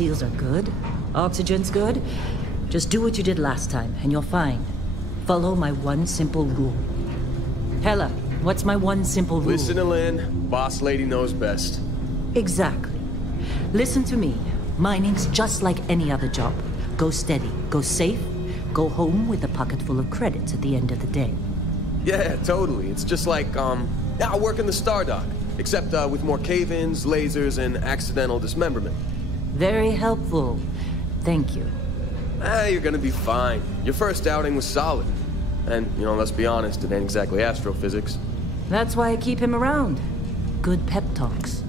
seals are good. Oxygen's good. Just do what you did last time, and you're fine. Follow my one simple rule. Hella, what's my one simple rule? Listen to Lynn. Boss lady knows best. Exactly. Listen to me. Mining's just like any other job. Go steady, go safe, go home with a pocket full of credits at the end of the day. Yeah, totally. It's just like, I work in the Star Dock. Except with more cave-ins, lasers, and accidental dismemberment. Very helpful. Thank you. You're gonna be fine. Your first outing was solid. And, let's be honest, it ain't exactly astrophysics. That's why I keep him around. Good pep talks.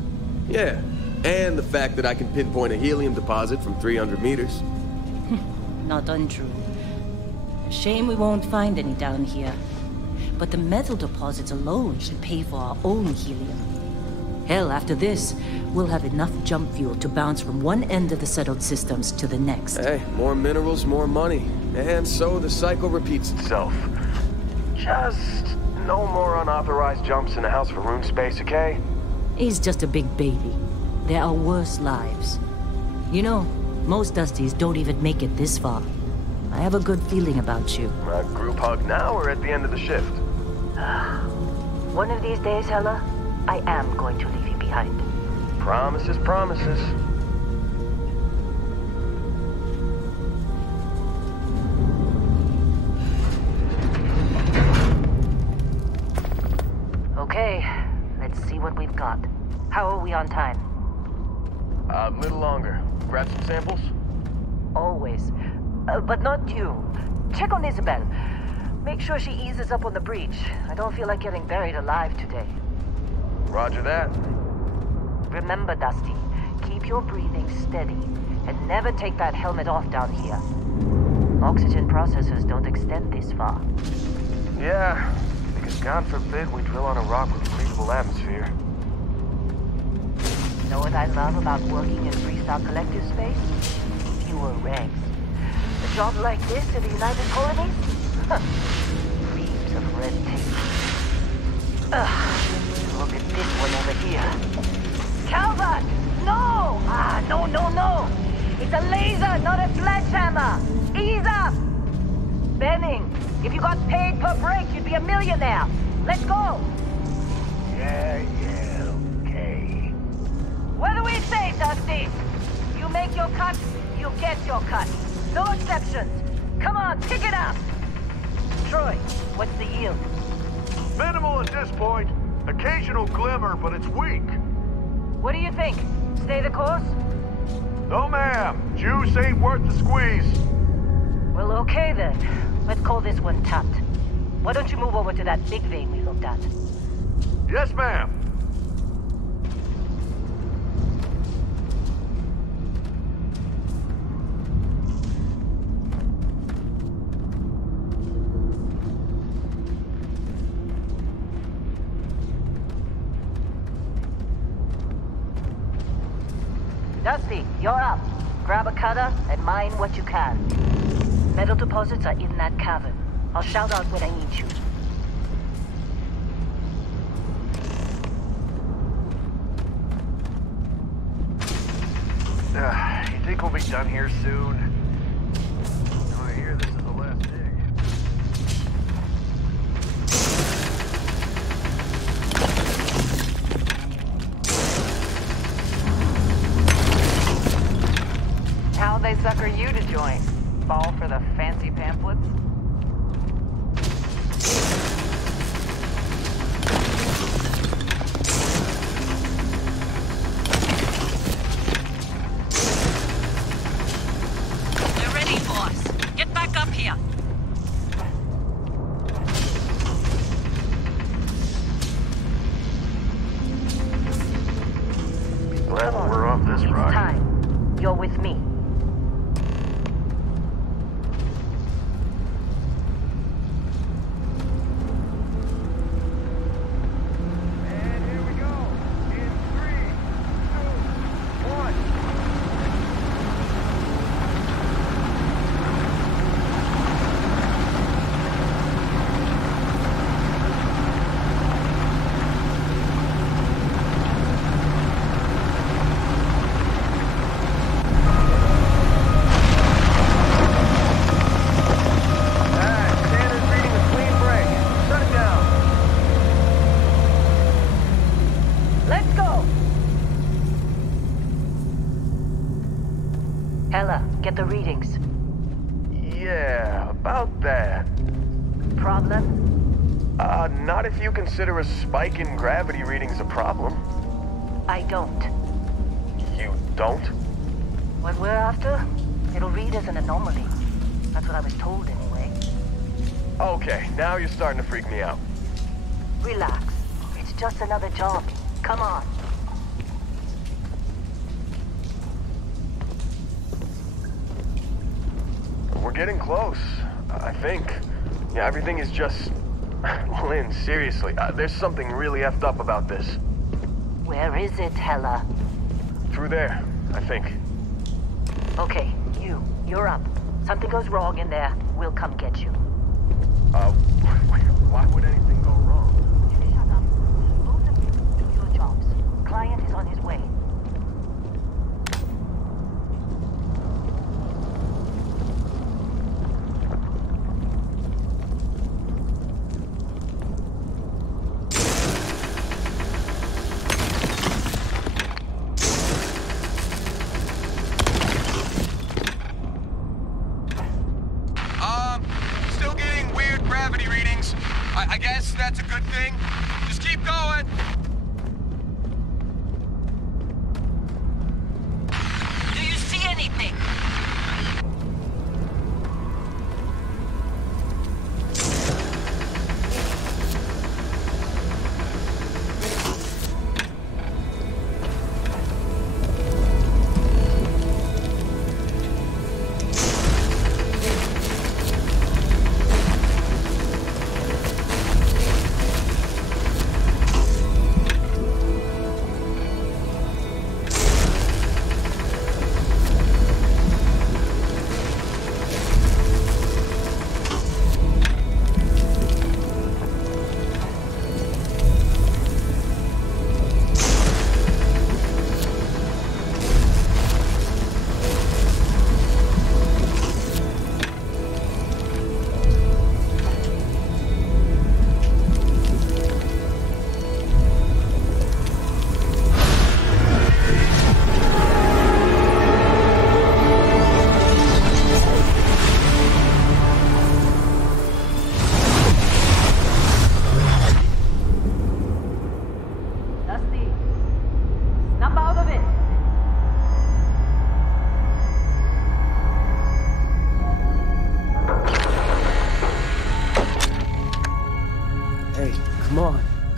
Yeah, and the fact that I can pinpoint a helium deposit from 300 meters. Not untrue. Shame we won't find any down here. But the metal deposits alone should pay for our own helium. Hell, after this, we'll have enough jump fuel to bounce from one end of the settled systems to the next. Hey, more minerals, more money. And so the cycle repeats itself. Just no more unauthorized jumps in the house for room space, okay? He's just a big baby. There are worse lives. Most Dusties don't even make it this far. I have a good feeling about you. A group hug now or at the end of the shift? One of these days, Hella, I am going to leave you behind. Promises, promises. Okay, let's see what we've got. How are we on time? A little longer. Grab some samples? Always. But not you. Check on Isabel. Make sure she eases up on the breach. I don't feel like getting buried alive today. Roger that. Remember, Dusty, keep your breathing steady and never take that helmet off down here. Oxygen processors don't extend this far. Yeah, because God forbid we drill on a rock with a breathable atmosphere. You know what I love about working in Freestar Collective space? Fewer regs. A job like this in the United Colonies? Reams of red tape. Look at this one over here. Calvert! No! No! It's a laser, not a sledgehammer! Ease up! Benning, if you got paid per break, you'd be a millionaire. Let's go! Yeah, okay. What do we say, Dusty? You make your cut, you get your cut. No exceptions. Come on, pick it up! Troy, what's the yield? Minimal at this point. Occasional glimmer, but it's weak. What do you think? Stay the course? No, ma'am. Juice ain't worth the squeeze. Well, okay then. Let's call this one tapped. Why don't you move over to that big vein we looked at? Yes, ma'am. Dusty, you're up. Grab a cutter and mine what you can. Metal deposits are in that cavern. I'll shout out when I need you. You think we'll be done here soon? I hear this is the last dig. How'd they sucker you to join? Fall for the fancy pamphlets? They're ready, boss. Get back up here. Glad we're off this It's ride. time. You're with me. get the readings? Yeah, about that. Problem? Not if you consider a spike in gravity readings a problem. I don't. You don't? What we're after, it'll read as an anomaly. That's what I was told anyway. Okay, now you're starting to freak me out. Relax. It's just another job. Come on. We're getting close, I think. Yeah, everything is just... Lynn, seriously, there's something really effed up about this. Where is it, Hella? Through there, I think. Okay, you're up. Something goes wrong in there, we'll come get you. Why would anything go wrong? Shut up. Both of you, do your jobs. Client is on his way. Still getting weird gravity readings. I guess that's a good thing. Just keep going. Do you see anything?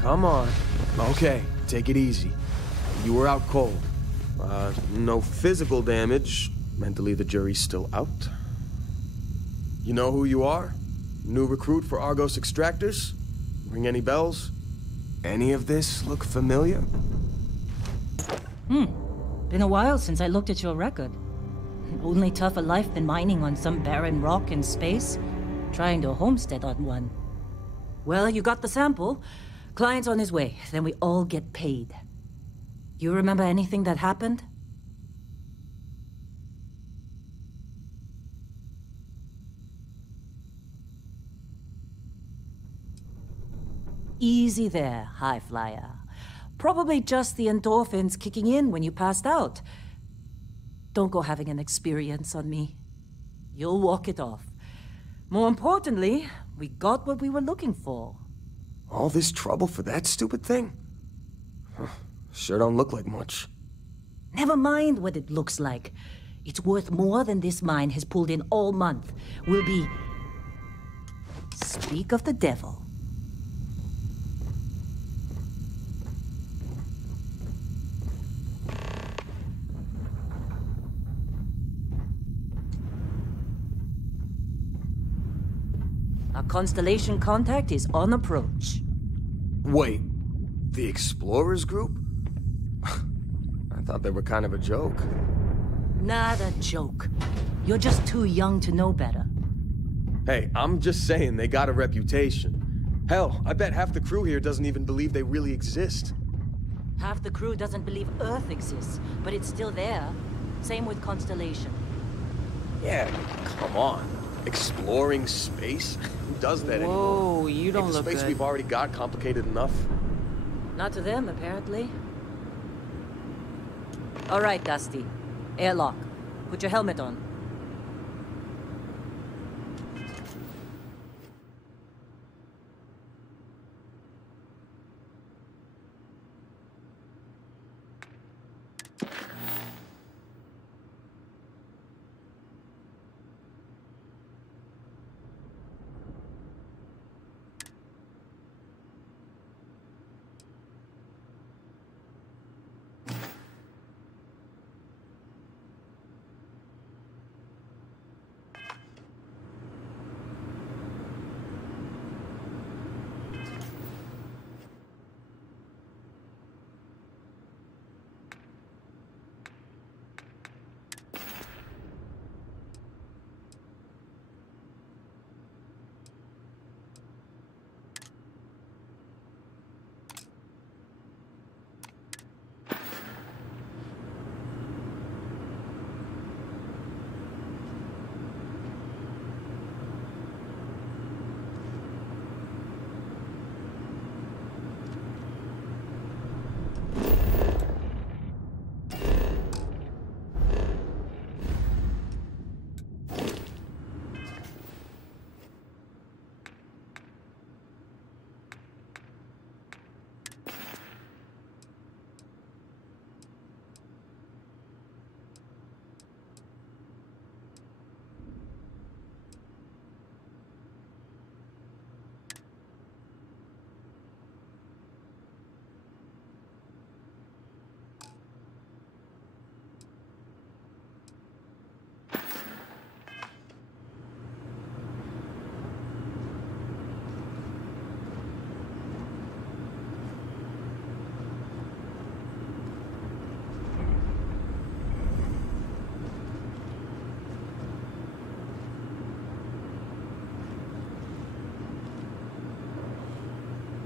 Come on. Okay, take it easy. You were out cold. No physical damage. Mentally, the jury's still out. You know who you are? New recruit for Argos Extractors? Ring any bells? Any of this look familiar? Been a while since I looked at your record. Only tougher life than mining on some barren rock in space. Trying to homestead on one. Well, you got the sample. Client's on his way, then we all get paid. You remember anything that happened? Easy there, high flyer. Probably just the endorphins kicking in when you passed out. Don't go having an experience on me. You'll walk it off. More importantly, we got what we were looking for. All this trouble for that stupid thing? Sure don't look like much. Never mind what it looks like. It's worth more than this mine has pulled in all month. Will be... Speak of the devil. Our Constellation contact is on approach. Wait, the Explorers group? I thought they were kind of a joke. Not a joke. You're just too young to know better. Hey, I'm just saying they got a reputation. Hell, I bet half the crew here doesn't even believe they really exist. Half the crew doesn't believe Earth exists, but it's still there. Same with Constellation. Yeah, come on. Exploring space? Who does that anymore? Whoa, you don't Ain't the look space good. we've already got complicated enough? Not to them, apparently. All right, Dusty. Airlock. Put your helmet on.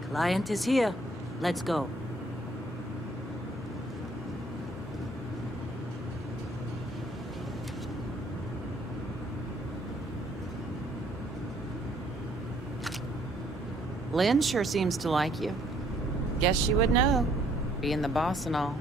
Client is here. Let's go. Lynn sure seems to like you. Guess she would know, being the boss and all.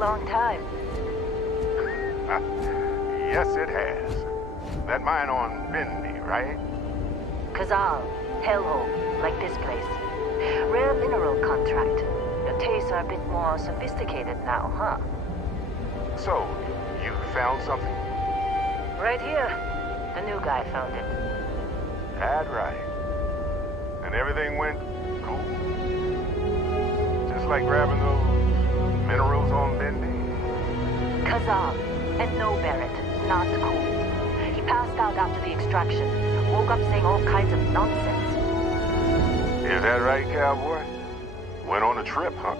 Long time. Yes, it has. That mine on Bendy, right? Kazal, hellhole, like this place. Rare mineral contract. The tastes are a bit more sophisticated now, huh? So, you found something? Right here. The new guy found it. That's right. And everything went cool? Just like grabbing those minerals on Bendy? Kazal, and no Barrett, not cool. He passed out after the extraction. Woke up saying all kinds of nonsense. Is that right, cowboy? Went on a trip, huh?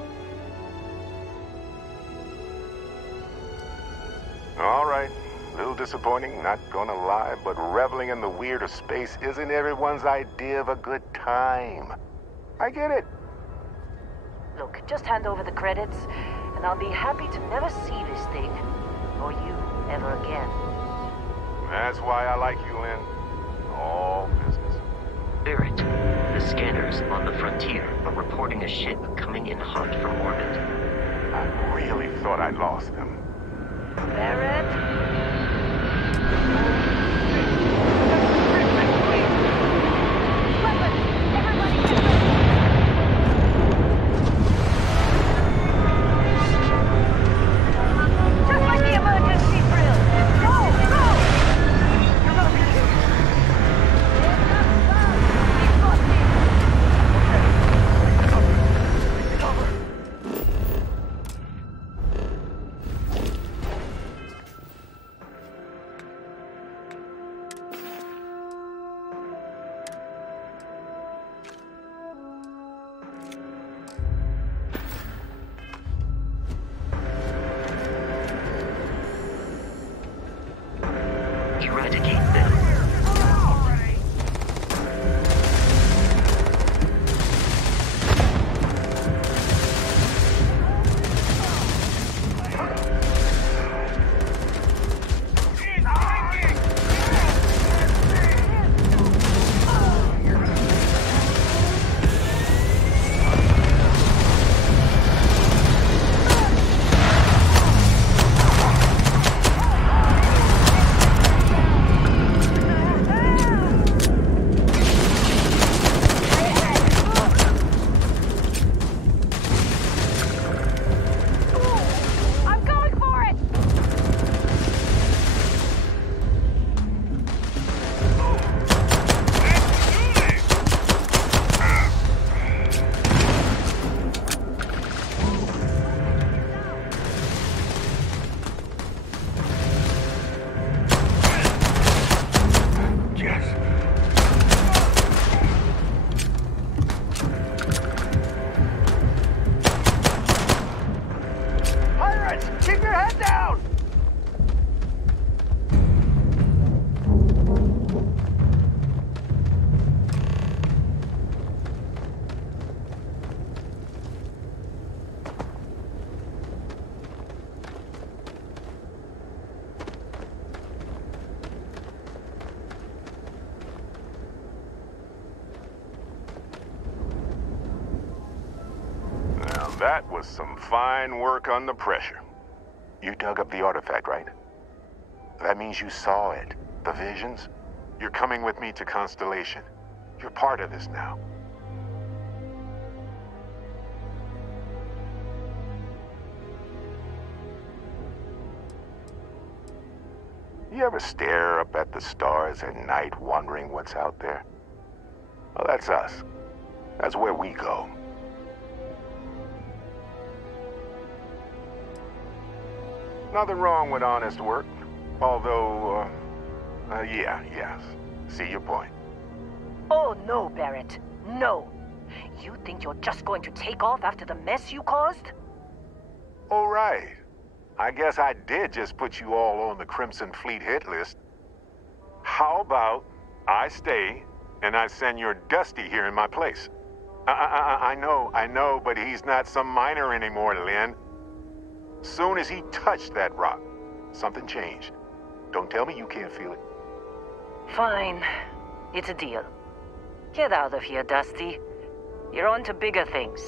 All right. A little disappointing, not gonna lie, but reveling in the weird of space isn't everyone's idea of a good time. I get it. Look, just hand over the credits, and I'll be happy to never see this thing, or you, ever again. That's why I like you, Lynn. All business. Barrett, the scanners on the frontier are reporting a ship coming in hot from orbit. I really thought I'd lost them. Barrett? Eradicate them. That was some fine work under pressure. You dug up the artifact, right? That means you saw it. The visions? You're coming with me to Constellation. You're part of this now. You ever stare up at the stars at night wondering what's out there? Well, that's us. That's where we go. Nothing wrong with honest work. Although, yes. See your point. Oh, no, Barrett. No. You think you're just going to take off after the mess you caused? Oh, right. I guess I did just put you all on the Crimson Fleet hit list. How about I stay and I send your Dusty here in my place? I know, but he's not some miner anymore, Lynn. Soon as he touched that rock, something changed. Don't tell me you can't feel it. Fine. It's a deal. Get out of here, Dusty. You're on to bigger things.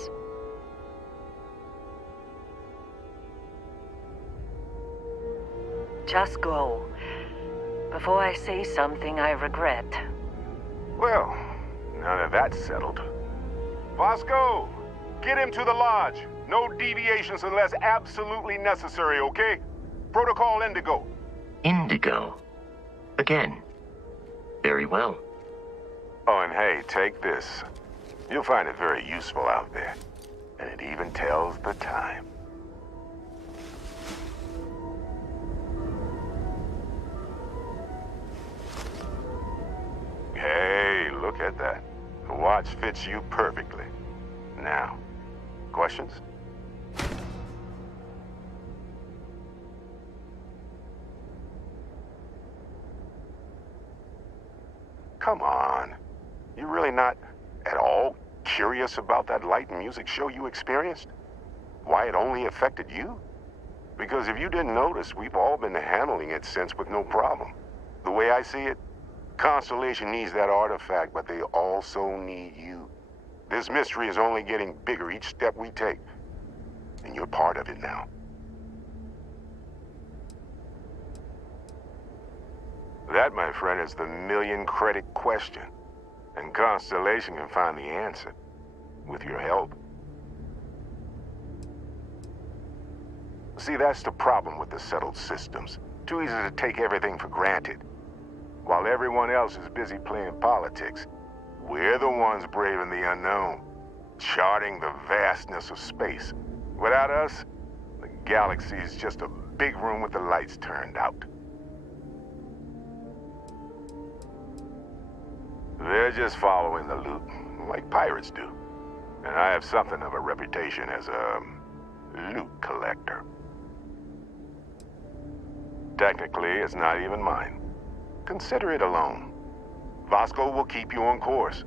Just go. Before I say something I regret. Well, now that that's settled. Vasco, get him to the lodge. No deviations unless absolutely necessary, okay? Protocol Indigo. Indigo. Again. Very well. Oh, and hey, take this. You'll find it very useful out there. And it even tells the time. Hey, look at that. The watch fits you perfectly. Now, questions? Come on. You really not at all curious about that light and music show you experienced? Why it only affected you? Because if you didn't notice, we've all been handling it since with no problem. The way I see it, Constellation needs that artifact, but they also need you. This mystery is only getting bigger each step we take. And you're part of it now. That, my friend, is the million-credit question. And Constellation can find the answer. With your help. See, that's the problem with the settled systems. Too easy to take everything for granted. While everyone else is busy playing politics, we're the ones braving the unknown, charting the vastness of space. Without us, the galaxy is just a big room with the lights turned out. They're just following the loot, like pirates do. And I have something of a reputation as a loot collector. Technically, it's not even mine. Consider it a loan. Vasco will keep you on course.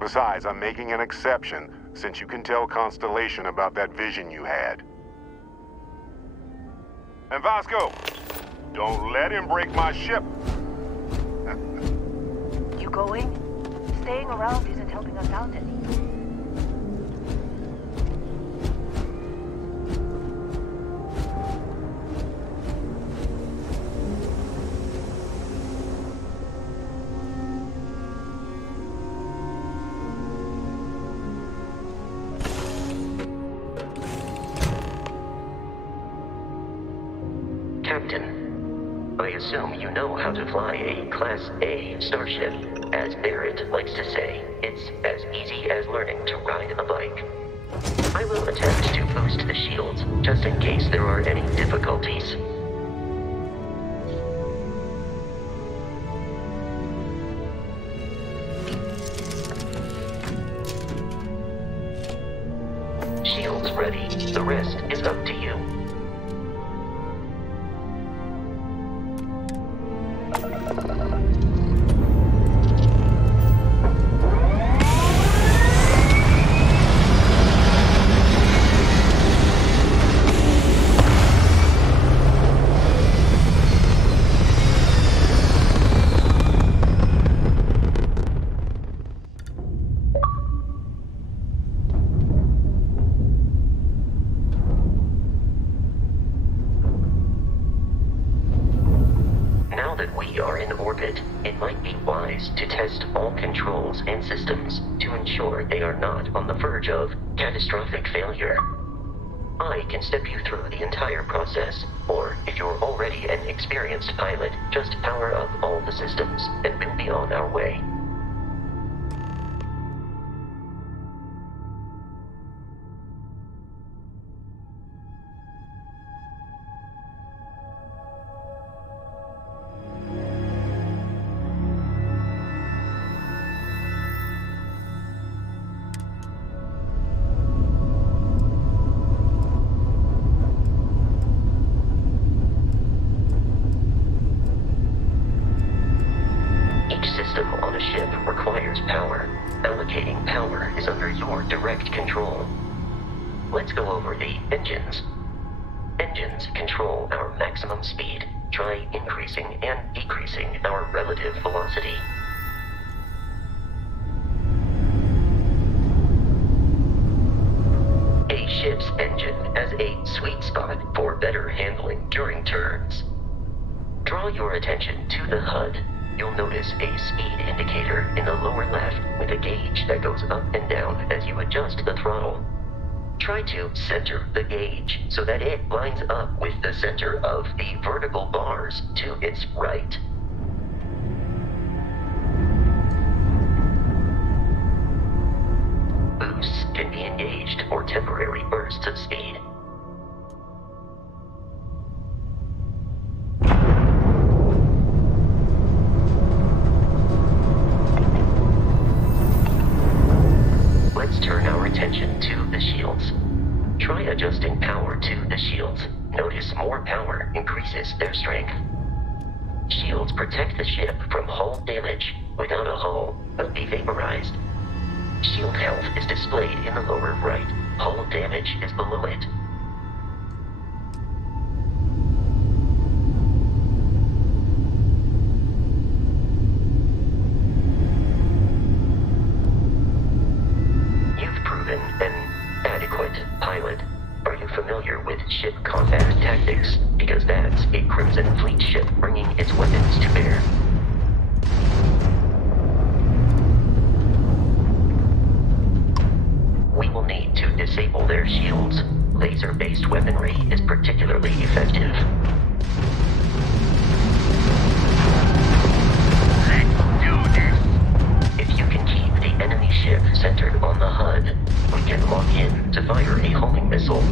Besides, I'm making an exception since you can tell Constellation about that vision you had. And Vasco, don't let him break my ship. You going? Staying around isn't helping us out any. Captain, I assume you know how to fly a Class A starship. As Barrett likes to say, it's as easy as learning to ride a bike. I will attempt to boost the shields, just in case there are any difficulties. Shields ready. The rest is up to you. Now that we are in orbit, it might be wise to test all controls and systems to ensure they are not on the verge of catastrophic failure. I can step you through the entire process, or if you're already an experienced pilot, just power up all the systems and we'll be on our way. Let's go over the engines. Engines control our maximum speed. Try increasing and decreasing our relative velocity. A ship's engine has a sweet spot for better handling during turns. Draw your attention to the HUD. You'll notice a speed indicator in the lower left with a gauge that goes up and down as you adjust the throttle. Try to center the gauge so that it lines up with the center of the vertical bars to its right. Boosts can be engaged for temporary bursts of speed. Let's turn our attention to the shields. Try adjusting power to the shields. Notice more power increases their strength. Shields protect the ship from hull damage. Without a hull, but be vaporized. Shield health is displayed in the lower right. Hull damage is below it. You've proven an adequate pilot. Are you familiar with ship combat tactics? Because that's a Crimson Fleet ship bringing its weapons to bear. We will need to disable their shields. Laser-based weaponry is particularly effective. Let's do this! If you can keep the enemy ship centered on the HUD, we can lock in to fire a homing missile.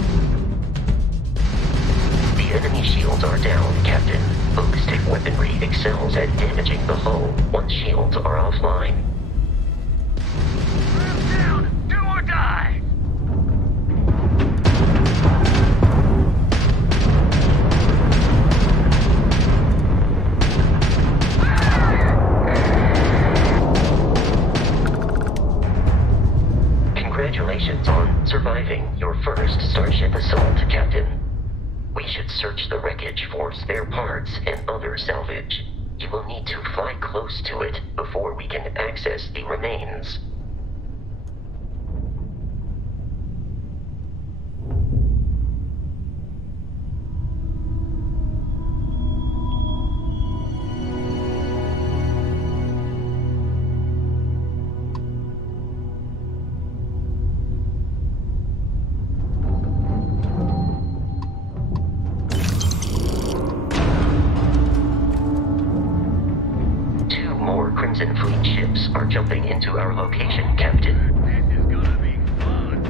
The enemy shields are down, Captain. Ballistic weaponry excels at damaging the hull once shields are offline. Move down! Do or die! Congratulations on surviving your first Starship assault, Captain. We should search the wreckage for spare parts and other salvage. You will need to fly close to it before we can access the remains. Crimson Fleet ships are jumping into our location, Captain. This is gonna be fun.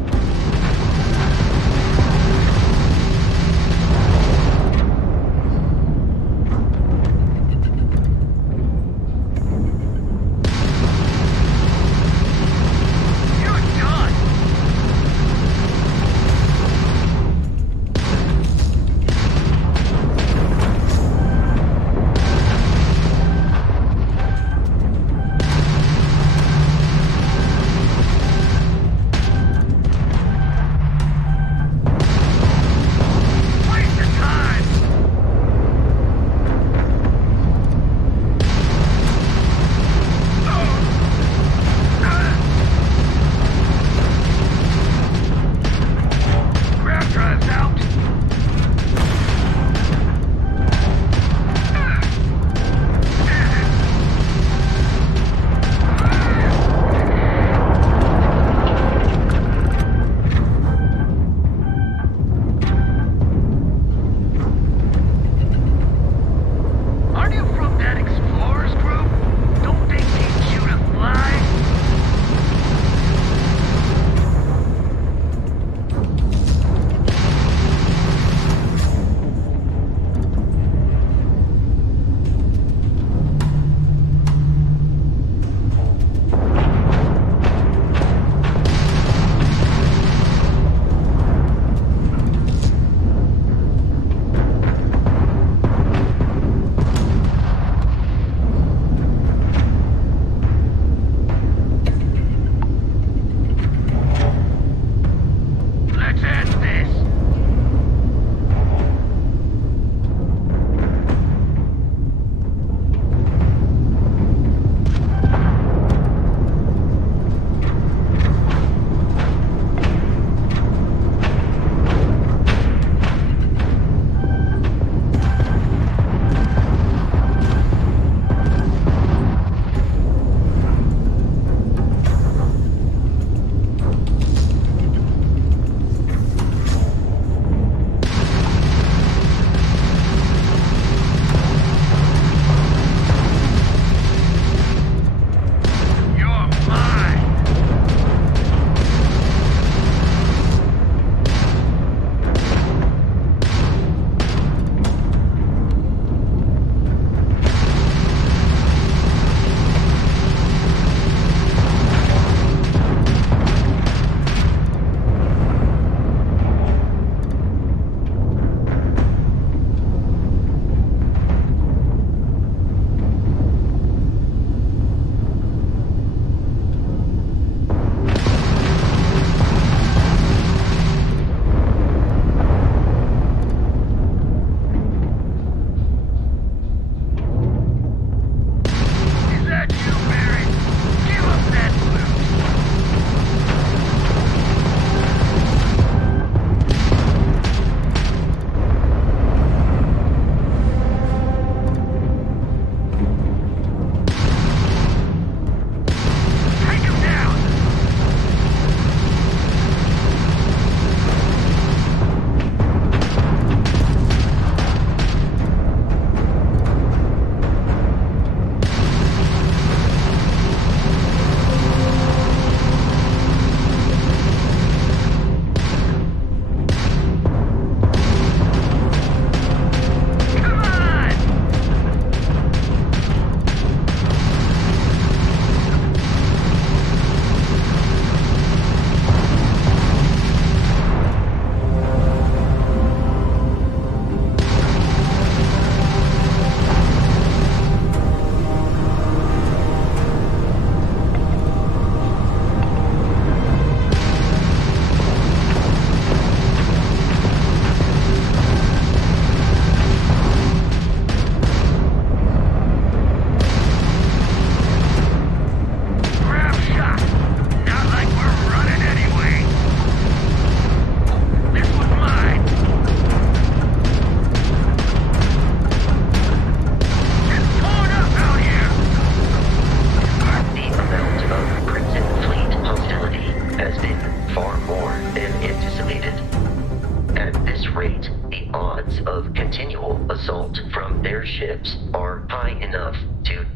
You're done!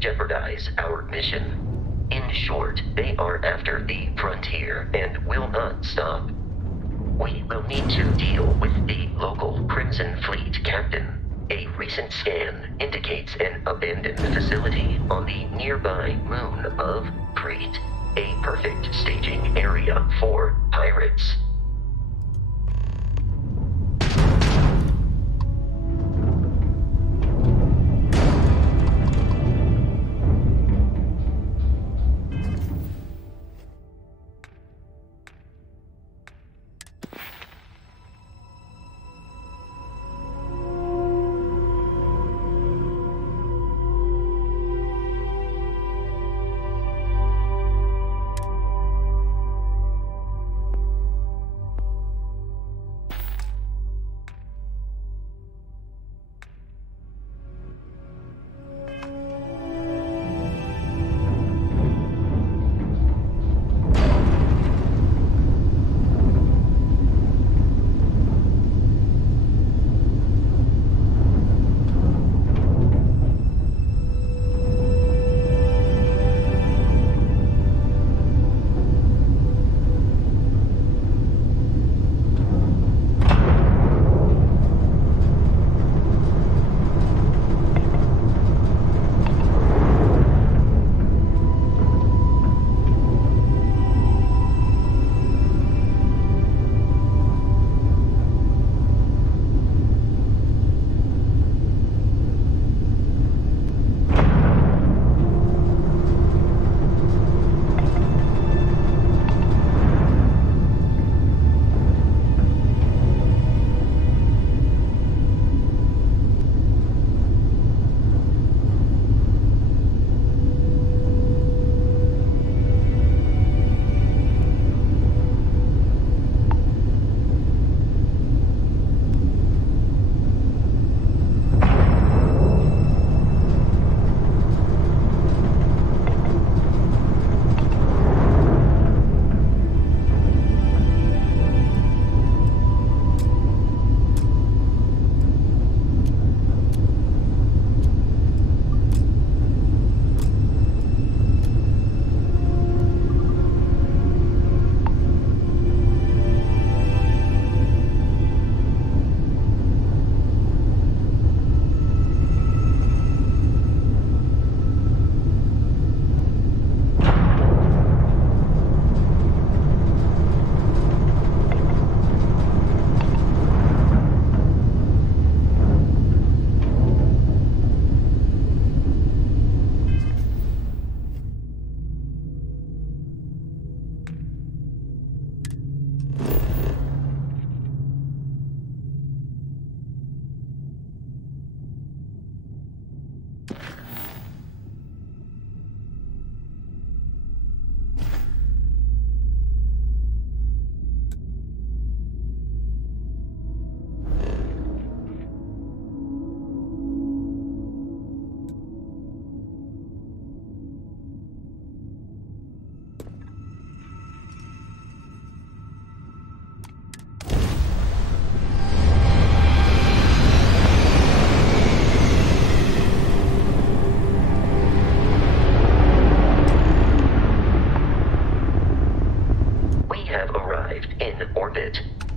jeopardize our mission. In short, they are after the frontier and will not stop. We will need to deal with the local Crimson Fleet captain. A recent scan indicates an abandoned facility on the nearby moon of Crete, a perfect staging area for pirates.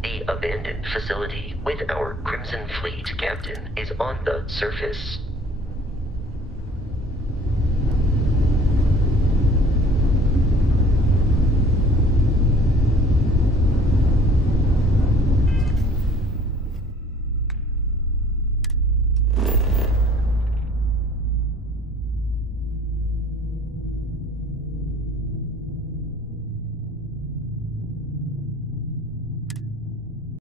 The abandoned facility with our Crimson Fleet captain is on the surface.